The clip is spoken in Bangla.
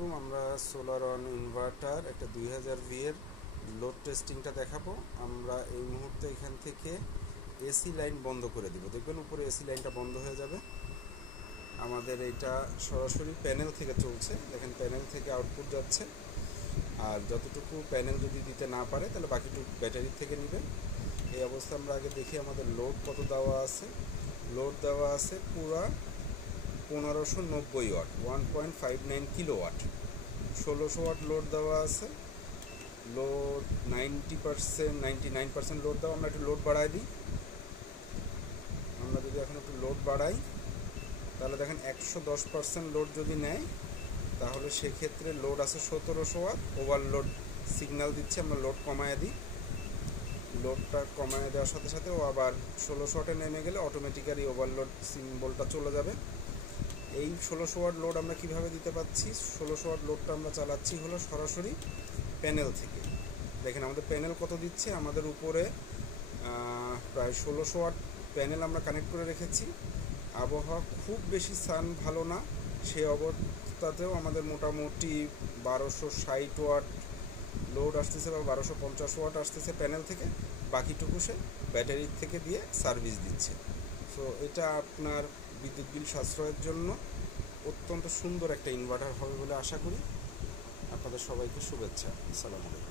আলাইকুম। আমরা সোলার অন ইনভার্টার একটা 2000V এর লোড টেস্টিংটা দেখাবো। আমরা এই মুহূর্তে এখান থেকে এসি লাইন বন্ধ করে দিব। দেখবেন উপরে এসি লাইনটা বন্ধ হয়ে যাবে। আমাদের এটা সরাসরি প্যানেল থেকে চলছে। দেখেন প্যানেল থেকে আউটপুট যাচ্ছে, আর যতটুকু প্যানেল যদি দিতে না পারে তাহলে বাকিটুকু ব্যাটারি থেকে নেবে। এই অবস্থা আমরা আগে দেখি আমাদের লোড কত দেওয়া আছে। লোড দেওয়া আছে পুরা 1590 ওয়াট, 1.59 কিলোওয়াট। 1600 ওয়াট লোড দেওয়া আছে। লোড 90%, 99% লোড দেওয়া। আমরা একটু লোড বাড়াই দিই। আমরা যদি এখন একটু লোড বাড়াই তাহলে দেখেন 110% লোড যদি নেয় তাহলে সেক্ষেত্রে লোড আছে 1700 ওয়াট। ওভারলোড সিগন্যাল দিচ্ছে, আমরা লোড কমায় দিই। লোডটা কমায় দেওয়ার সাথে সাথে ও আবার 1600 ওয়াটে নেমে গেলে অটোমেটিক্যালি ওভারলোড সিম্বলটা চলে যাবে। এই 1600 ওয়াট লোড আমরা কিভাবে দিতে পাচ্ছি? 1600 ওয়াট লোডটা আমরা চালাচ্ছি হলো সরাসরি প্যানেল থেকে। দেখেন আমাদের প্যানেল কত দিচ্ছে। আমাদের উপরে প্রায় 1600 ওয়াট প্যানেল আমরা কানেক্ট করে রেখেছি। আবহাওয়া খুব বেশি সান ভালো না, সেই অবস্থাতেও আমাদের মোটামুটি 1260 ওয়াট লোড আসতেছে বা 1250 ওয়াট আসতেছে প্যানেল থেকে। বাকিটুকু সে ব্যাটারির থেকে দিয়ে সার্ভিস দিচ্ছে। সো এটা আপনার বিদ্যুৎ বিল সাশ্রয়ের জন্য অত্যন্ত সুন্দর একটা ইনভার্টার হবে বলে আশা করি। আপনাদের সবাইকে শুভেচ্ছা। আসসালামু আলাইকুম।